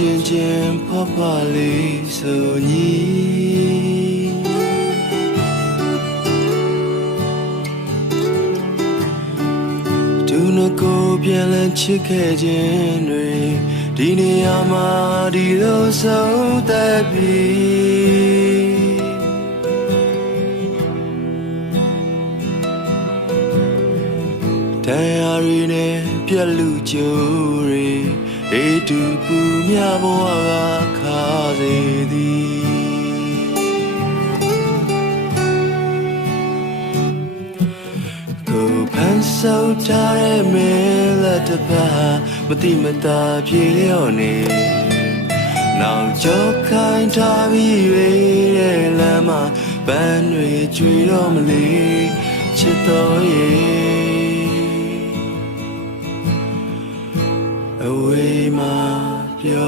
ချင်းချင်းဖဖလေးဆိုညီသူနှကိုပြန်လည်ချစ်ခဲ့ခြင်းတွေဒီနေရာမှာဒီလိုဆုံးသက်ပြီးတရားရီနဲ့ပြက်လူကြိုးတွေအေးတူပူမြဘဝကခါစေသည်ကိုဖန်ဆောက်ထားတဲ့မင်းလက်တစ်ပတ်မတိမတာပြေလျော့နေနောက်ကျော်ခိုင်းထားပြီးရဲ့လမ်းမှာပန်းတွေကြွေတော့မလေးချစ်တော်ရဲ့အဝေးမှာပြော